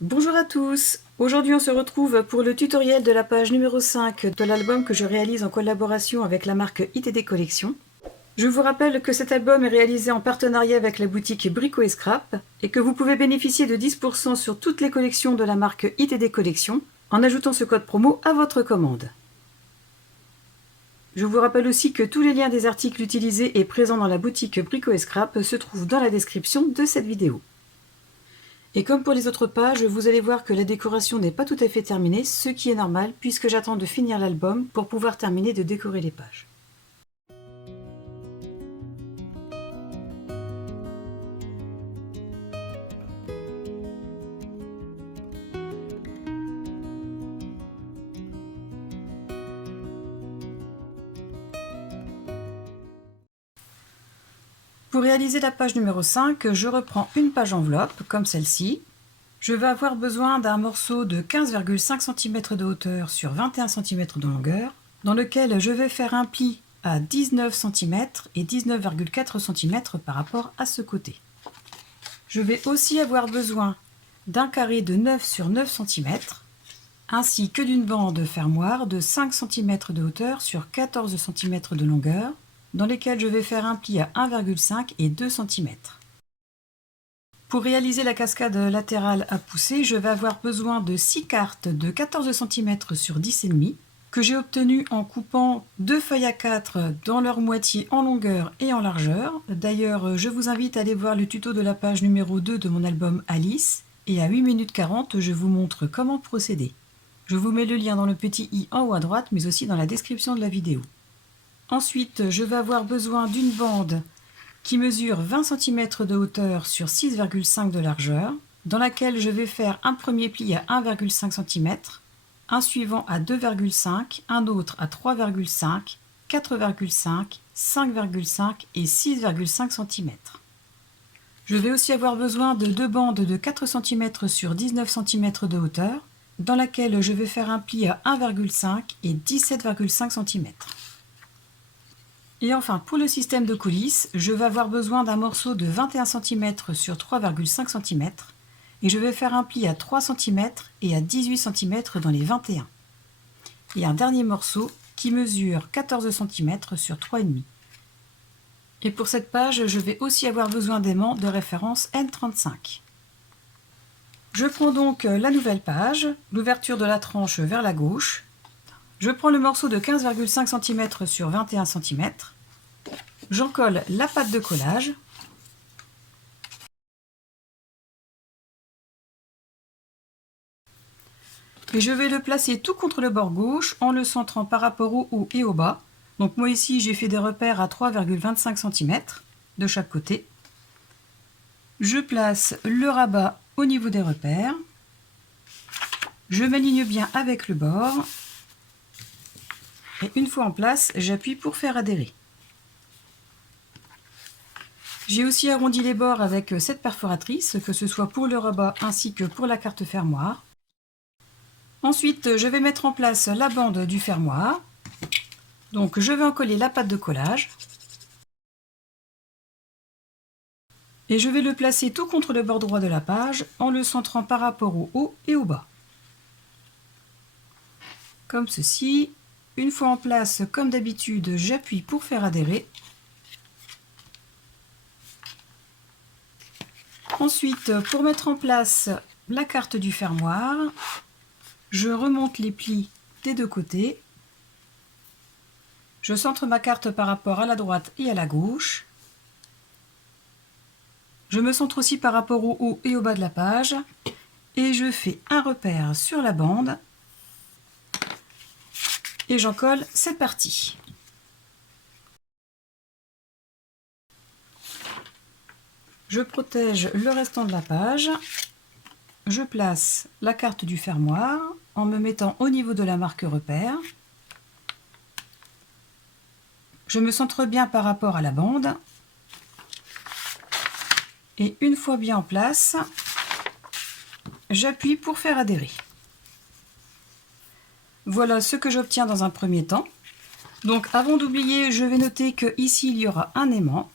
Bonjour à tous! Aujourd'hui on se retrouve pour le tutoriel de la page numéro 5 de l'album que je réalise en collaboration avec la marque ITD Collection. Je vous rappelle que cet album est réalisé en partenariat avec la boutique Brico & Scrap et que vous pouvez bénéficier de 10% sur toutes les collections de la marque ITD Collection en ajoutant ce code promo à votre commande. Je vous rappelle aussi que tous les liens des articles utilisés et présents dans la boutique Brico & Scrap se trouvent dans la description de cette vidéo. Et comme pour les autres pages, vous allez voir que la décoration n'est pas tout à fait terminée, ce qui est normal puisque j'attends de finir l'album pour pouvoir terminer de décorer les pages. Pour réaliser la page numéro 5, je reprends une page enveloppe comme celle-ci. Je vais avoir besoin d'un morceau de 15,5 cm de hauteur sur 21 cm de longueur, dans lequel je vais faire un pli à 19 cm et 19,4 cm par rapport à ce côté. Je vais aussi avoir besoin d'un carré de 9 sur 9 cm, ainsi que d'une bande fermoire de 5 cm de hauteur sur 14 cm de longueur, dans lesquels je vais faire un pli à 1,5 et 2 cm. Pour réaliser la cascade latérale à pousser, je vais avoir besoin de 6 cartes de 14 cm sur 10,5 que j'ai obtenues en coupant deux feuilles A4 dans leur moitié en longueur et en largeur. D'ailleurs, je vous invite à aller voir le tuto de la page numéro 2 de mon album Alice, et à 8 minutes 40, je vous montre comment procéder. Je vous mets le lien dans le petit i en haut à droite, mais aussi dans la description de la vidéo. Ensuite, je vais avoir besoin d'une bande qui mesure 20 cm de hauteur sur 6,5 de largeur, dans laquelle je vais faire un premier pli à 1,5 cm, un suivant à 2,5, un autre à 3,5, 4,5, 5,5 et 6,5 cm. Je vais aussi avoir besoin de deux bandes de 4 cm sur 19 cm de hauteur, dans laquelle je vais faire un pli à 1,5 et 17,5 cm. Et enfin, pour le système de coulisses, je vais avoir besoin d'un morceau de 21 cm sur 3,5 cm et je vais faire un pli à 3 cm et à 18 cm dans les 21. Et un dernier morceau qui mesure 14 cm sur 3,5. Et pour cette page, je vais aussi avoir besoin d'aimants de référence N35. Je prends donc la nouvelle page, l'ouverture de la tranche vers la gauche. Je prends le morceau de 15,5 cm sur 21 cm. J'en colle la pâte de collage. Et je vais le placer tout contre le bord gauche en le centrant par rapport au haut et au bas. Donc moi ici j'ai fait des repères à 3,25 cm de chaque côté. Je place le rabat au niveau des repères. Je m'aligne bien avec le bord. Et une fois en place, j'appuie pour faire adhérer. J'ai aussi arrondi les bords avec cette perforatrice, que ce soit pour le rabat ainsi que pour la carte fermoir. Ensuite, je vais mettre en place la bande du fermoir. Donc je vais en coller la pâte de collage. Et je vais le placer tout contre le bord droit de la page en le centrant par rapport au haut et au bas. Comme ceci. Une fois en place, comme d'habitude, j'appuie pour faire adhérer. Ensuite, pour mettre en place la carte du fermoir, je remonte les plis des deux côtés. Je centre ma carte par rapport à la droite et à la gauche. Je me centre aussi par rapport au haut et au bas de la page. Et je fais un repère sur la bande. Et j'en colle cette partie. Je protège le restant de la page. Je place la carte du fermoir en me mettant au niveau de la marque repère. Je me centre bien par rapport à la bande. Et une fois bien en place, j'appuie pour faire adhérer. Voilà ce que j'obtiens dans un premier temps. Donc avant d'oublier, je vais noter que ici il y aura un aimant.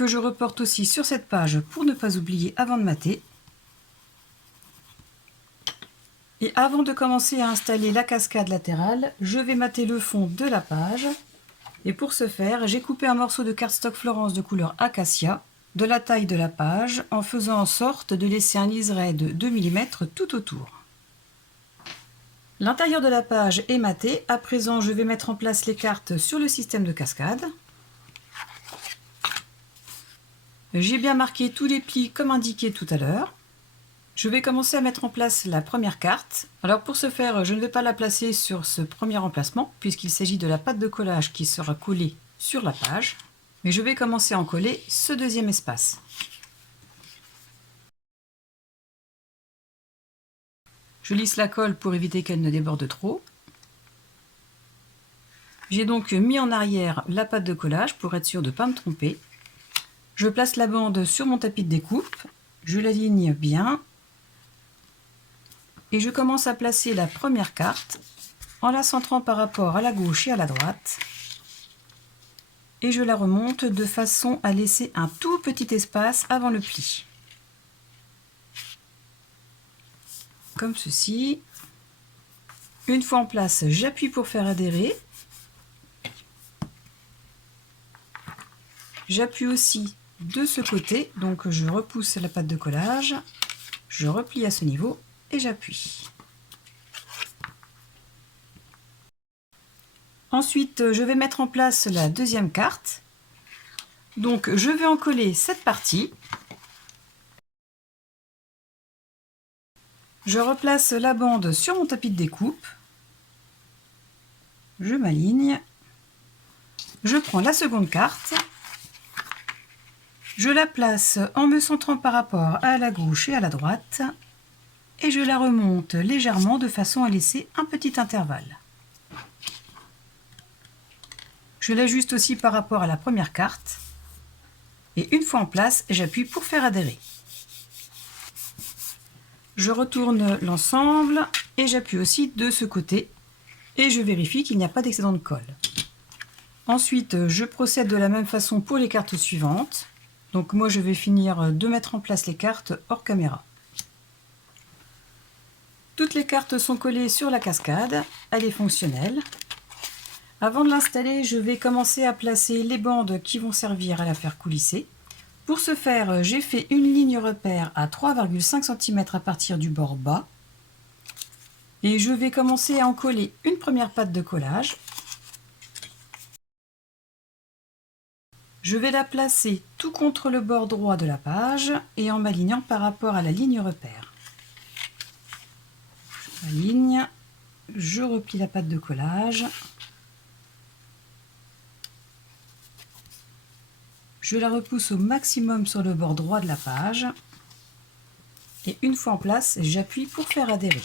que je reporte aussi sur cette page pour ne pas oublier avant de mater. Et avant de commencer à installer la cascade latérale, je vais mater le fond de la page. Et pour ce faire, j'ai coupé un morceau de cardstock Florence de couleur Acacia de la taille de la page en faisant en sorte de laisser un liseré de 2 mm tout autour. L'intérieur de la page est maté. À présent, je vais mettre en place les cartes sur le système de cascade. J'ai bien marqué tous les plis comme indiqué tout à l'heure. Je vais commencer à mettre en place la première carte. Alors pour ce faire, je ne vais pas la placer sur ce premier emplacement puisqu'il s'agit de la pâte de collage qui sera collée sur la page. Mais je vais commencer à en coller ce deuxième espace. Je lisse la colle pour éviter qu'elle ne déborde trop. J'ai donc mis en arrière la pâte de collage pour être sûr de ne pas me tromper. Je place la bande sur mon tapis de découpe. Je l'aligne bien. Et je commence à placer la première carte en la centrant par rapport à la gauche et à la droite. Et je la remonte de façon à laisser un tout petit espace avant le pli. Comme ceci. Une fois en place, j'appuie pour faire adhérer. J'appuie aussi de ce côté, donc je repousse la pâte de collage, je replie à ce niveau et j'appuie. Ensuite, je vais mettre en place la deuxième carte. Donc, je vais en coller cette partie. Je replace la bande sur mon tapis de découpe. Je m'aligne. Je prends la seconde carte. Je la place en me centrant par rapport à la gauche et à la droite. Et je la remonte légèrement de façon à laisser un petit intervalle. Je l'ajuste aussi par rapport à la première carte. Et une fois en place, j'appuie pour faire adhérer. Je retourne l'ensemble et j'appuie aussi de ce côté. Et je vérifie qu'il n'y a pas d'excédent de colle. Ensuite, je procède de la même façon pour les cartes suivantes. Donc moi, je vais finir de mettre en place les cartes hors caméra. Toutes les cartes sont collées sur la cascade, elle est fonctionnelle. Avant de l'installer, je vais commencer à placer les bandes qui vont servir à la faire coulisser. Pour ce faire, j'ai fait une ligne repère à 3,5 cm à partir du bord bas. Et je vais commencer à en coller une première patte de collage. Je vais la placer tout contre le bord droit de la page et en m'alignant par rapport à la ligne repère. J'aligne, je replie la pâte de collage, je la repousse au maximum sur le bord droit de la page et une fois en place, j'appuie pour faire adhérer.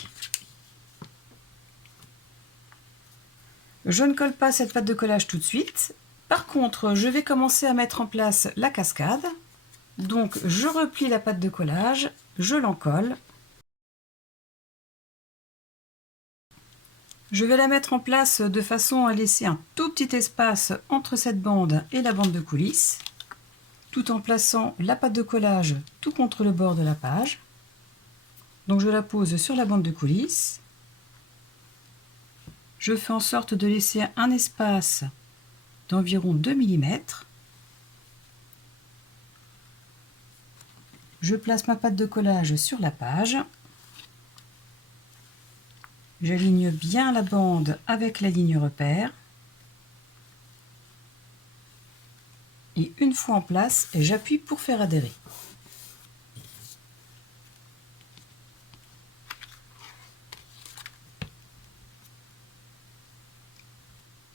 Je ne colle pas cette pâte de collage tout de suite. Par contre, je vais commencer à mettre en place la cascade. Donc, je replie la pâte de collage, je l'encolle. Je vais la mettre en place de façon à laisser un tout petit espace entre cette bande et la bande de coulisses, tout en plaçant la pâte de collage tout contre le bord de la page. Donc je la pose sur la bande de coulisses. Je fais en sorte de laisser un espace d'environ 2 mm. Je place ma pâte de collage sur la page. J'aligne bien la bande avec la ligne repère. Et une fois en place, j'appuie pour faire adhérer.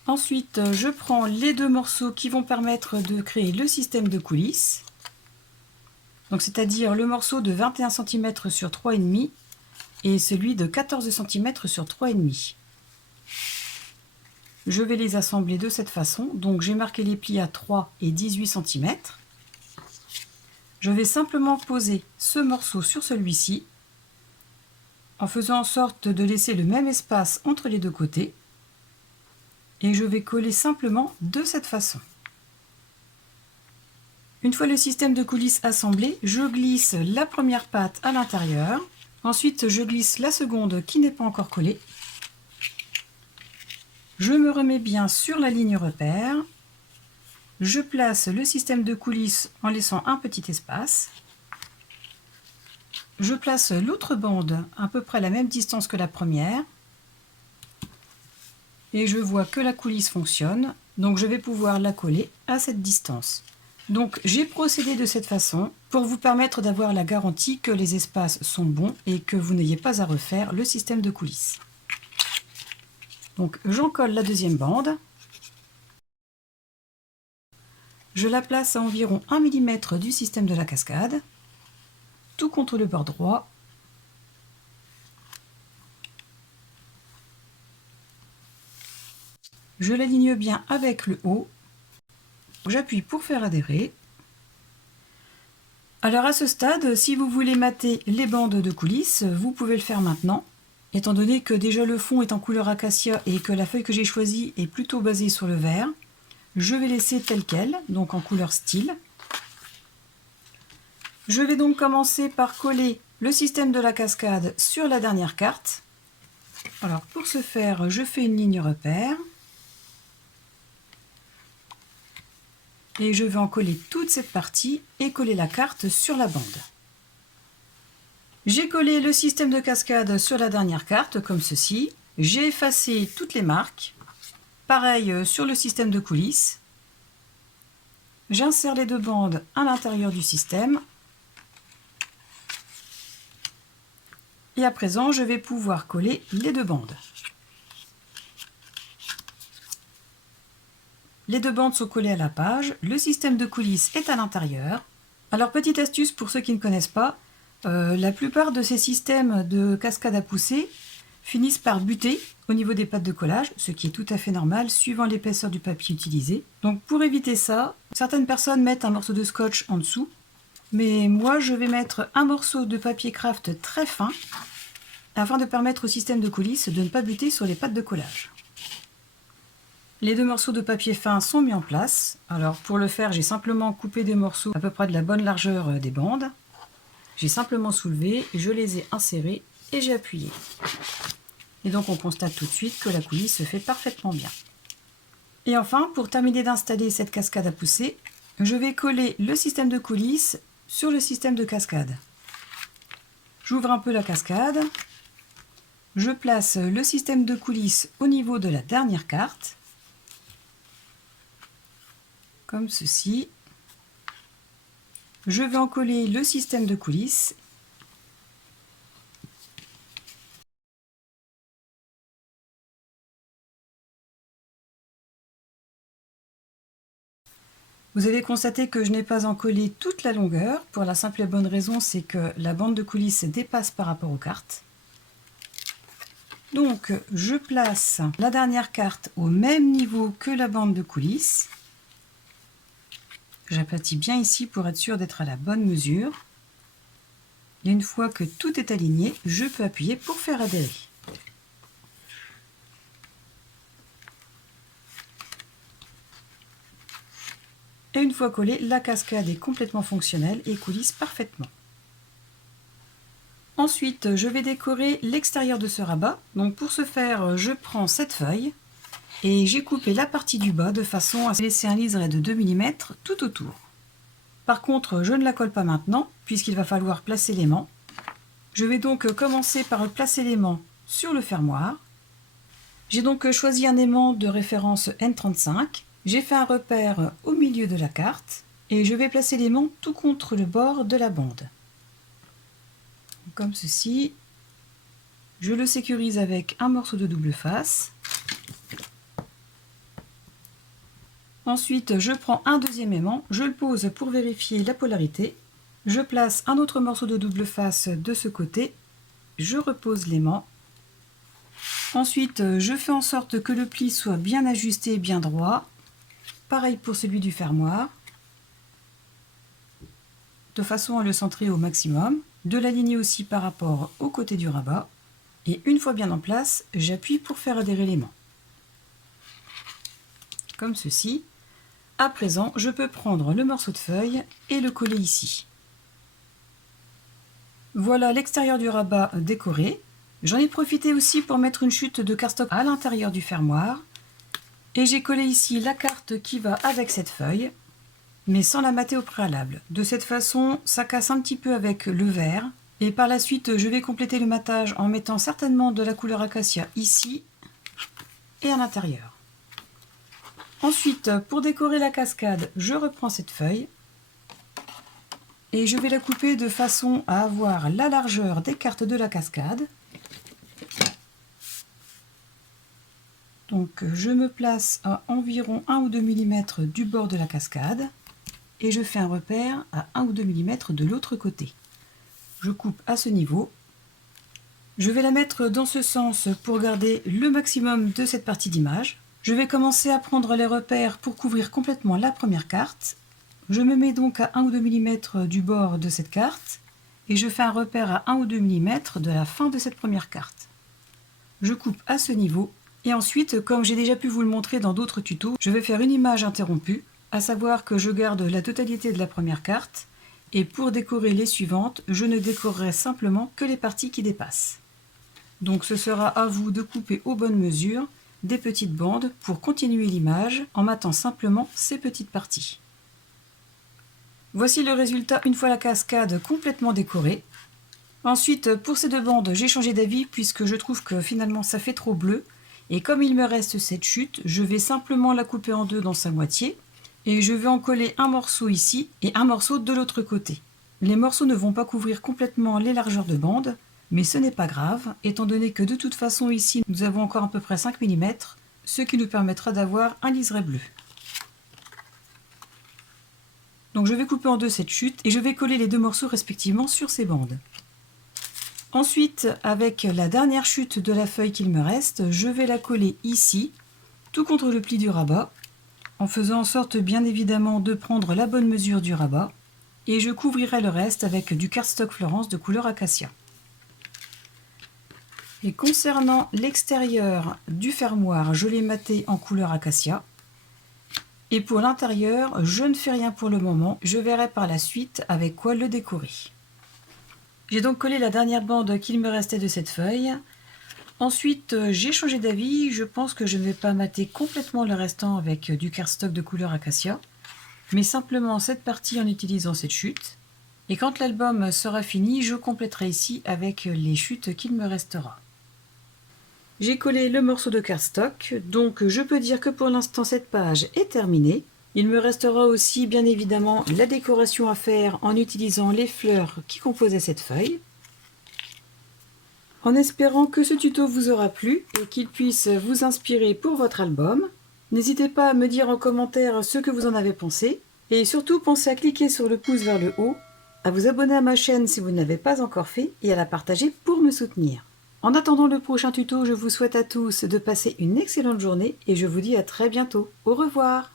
Ensuite, je prends les deux morceaux qui vont permettre de créer le système de coulisses. Donc, c'est-à-dire le morceau de 21 cm sur 3,5 et celui de 14 cm sur 3,5. Je vais les assembler de cette façon. Donc j'ai marqué les plis à 3 et 18 cm. Je vais simplement poser ce morceau sur celui-ci en faisant en sorte de laisser le même espace entre les deux côtés. Et je vais coller simplement de cette façon. Une fois le système de coulisses assemblé, je glisse la première patte à l'intérieur. Ensuite, je glisse la seconde qui n'est pas encore collée. Je me remets bien sur la ligne repère. Je place le système de coulisses en laissant un petit espace. Je place l'autre bande à peu près à la même distance que la première. Et je vois que la coulisse fonctionne, donc je vais pouvoir la coller à cette distance. Donc j'ai procédé de cette façon pour vous permettre d'avoir la garantie que les espaces sont bons et que vous n'ayez pas à refaire le système de coulisses. Donc j'en colle la deuxième bande. Je la place à environ 1 mm du système de la cascade, tout contre le bord droit. Je l'aligne bien avec le haut. J'appuie pour faire adhérer. Alors à ce stade, si vous voulez mater les bandes de coulisses, vous pouvez le faire maintenant. Étant donné que déjà le fond est en couleur acacia et que la feuille que j'ai choisie est plutôt basée sur le vert, je vais laisser tel quel, donc en couleur style. Je vais donc commencer par coller le système de la cascade sur la dernière carte. Alors pour ce faire, je fais une ligne repère. Et je vais en coller toute cette partie et coller la carte sur la bande. J'ai collé le système de cascade sur la dernière carte, comme ceci. J'ai effacé toutes les marques. Pareil sur le système de coulisses. J'insère les deux bandes à l'intérieur du système. Et à présent, je vais pouvoir coller les deux bandes. Les deux bandes sont collées à la page, le système de coulisses est à l'intérieur. Alors petite astuce pour ceux qui ne connaissent pas, la plupart de ces systèmes de cascade à pousser finissent par buter au niveau des pattes de collage, ce qui est tout à fait normal suivant l'épaisseur du papier utilisé. Donc pour éviter ça, certaines personnes mettent un morceau de scotch en dessous, mais moi je vais mettre un morceau de papier craft très fin afin de permettre au système de coulisses de ne pas buter sur les pattes de collage. Les deux morceaux de papier fin sont mis en place. Alors pour le faire, j'ai simplement coupé des morceaux à peu près de la bonne largeur des bandes. J'ai simplement soulevé, je les ai insérés et j'ai appuyé. Et donc on constate tout de suite que la coulisse se fait parfaitement bien. Et enfin, pour terminer d'installer cette cascade à pousser, je vais coller le système de coulisses sur le système de cascade. J'ouvre un peu la cascade. Je place le système de coulisses au niveau de la dernière carte. Comme ceci. Je vais en coller le système de coulisses. Vous avez constaté que je n'ai pas encollé toute la longueur, pour la simple et bonne raison, c'est que la bande de coulisses dépasse par rapport aux cartes. Donc je place la dernière carte au même niveau que la bande de coulisses. J'aplatis bien ici pour être sûr d'être à la bonne mesure. Et une fois que tout est aligné, je peux appuyer pour faire adhérer. Et une fois collée, la cascade est complètement fonctionnelle et coulisse parfaitement. Ensuite, je vais décorer l'extérieur de ce rabat. Donc pour ce faire, je prends cette feuille et j'ai coupé la partie du bas de façon à laisser un liseré de 2 mm tout autour. Par contre, je ne la colle pas maintenant puisqu'il va falloir placer l'aimant. Je vais donc commencer par placer l'aimant sur le fermoir. J'ai donc choisi un aimant de référence N35. J'ai fait un repère au milieu de la carte et je vais placer l'aimant tout contre le bord de la bande. Comme ceci. Je le sécurise avec un morceau de double face. Ensuite, je prends un deuxième aimant, je le pose pour vérifier la polarité. Je place un autre morceau de double face de ce côté. Je repose l'aimant. Ensuite, je fais en sorte que le pli soit bien ajusté et bien droit. Pareil pour celui du fermoir. De façon à le centrer au maximum. De l'aligner aussi par rapport au côté du rabat. Et une fois bien en place, j'appuie pour faire adhérer l'aimant. Comme ceci. À présent, je peux prendre le morceau de feuille et le coller ici. Voilà l'extérieur du rabat décoré. J'en ai profité aussi pour mettre une chute de cardstock à l'intérieur du fermoir. Et j'ai collé ici la carte qui va avec cette feuille, mais sans la mater au préalable. De cette façon, ça casse un petit peu avec le vert. Et par la suite, je vais compléter le matage en mettant certainement de la couleur acacia ici et à l'intérieur. Ensuite, pour décorer la cascade, je reprends cette feuille et je vais la couper de façon à avoir la largeur des cartes de la cascade. Donc je me place à environ 1 ou 2 mm du bord de la cascade et je fais un repère à 1 ou 2 mm de l'autre côté. Je coupe à ce niveau. Je vais la mettre dans ce sens pour garder le maximum de cette partie d'image. Je vais commencer à prendre les repères pour couvrir complètement la première carte. Je me mets donc à 1 ou 2 mm du bord de cette carte et je fais un repère à 1 ou 2 mm de la fin de cette première carte. Je coupe à ce niveau et ensuite, comme j'ai déjà pu vous le montrer dans d'autres tutos, je vais faire une image interrompue, à savoir que je garde la totalité de la première carte et pour décorer les suivantes, je ne décorerai simplement que les parties qui dépassent. Donc ce sera à vous de couper aux bonnes mesures des petites bandes pour continuer l'image en matant simplement ces petites parties. Voici le résultat une fois la cascade complètement décorée. Ensuite, pour ces deux bandes, j'ai changé d'avis puisque je trouve que finalement ça fait trop bleu. Et comme il me reste cette chute, je vais simplement la couper en deux dans sa moitié. Et je vais en coller un morceau ici et un morceau de l'autre côté. Les morceaux ne vont pas couvrir complètement les largeurs de bande, mais ce n'est pas grave, étant donné que de toute façon ici nous avons encore à peu près 5 mm, ce qui nous permettra d'avoir un liseré bleu. Donc je vais couper en deux cette chute et je vais coller les deux morceaux respectivement sur ces bandes. Ensuite, avec la dernière chute de la feuille qu'il me reste, je vais la coller ici, tout contre le pli du rabat, en faisant en sorte bien évidemment de prendre la bonne mesure du rabat, et je couvrirai le reste avec du cardstock Florence de couleur acacia. Et concernant l'extérieur du fermoir, je l'ai maté en couleur acacia. Et pour l'intérieur, je ne fais rien pour le moment, je verrai par la suite avec quoi le décorer. J'ai donc collé la dernière bande qu'il me restait de cette feuille. Ensuite, j'ai changé d'avis, je pense que je ne vais pas mater complètement le restant avec du cardstock de couleur acacia, mais simplement cette partie en utilisant cette chute. Et quand l'album sera fini, je compléterai ici avec les chutes qu'il me restera. J'ai collé le morceau de cardstock, donc je peux dire que pour l'instant cette page est terminée. Il me restera aussi bien évidemment la décoration à faire en utilisant les fleurs qui composaient cette feuille. En espérant que ce tuto vous aura plu et qu'il puisse vous inspirer pour votre album, n'hésitez pas à me dire en commentaire ce que vous en avez pensé et surtout pensez à cliquer sur le pouce vers le haut, à vous abonner à ma chaîne si vous ne l'avez pas encore fait et à la partager pour me soutenir. En attendant le prochain tuto, je vous souhaite à tous de passer une excellente journée et je vous dis à très bientôt. Au revoir!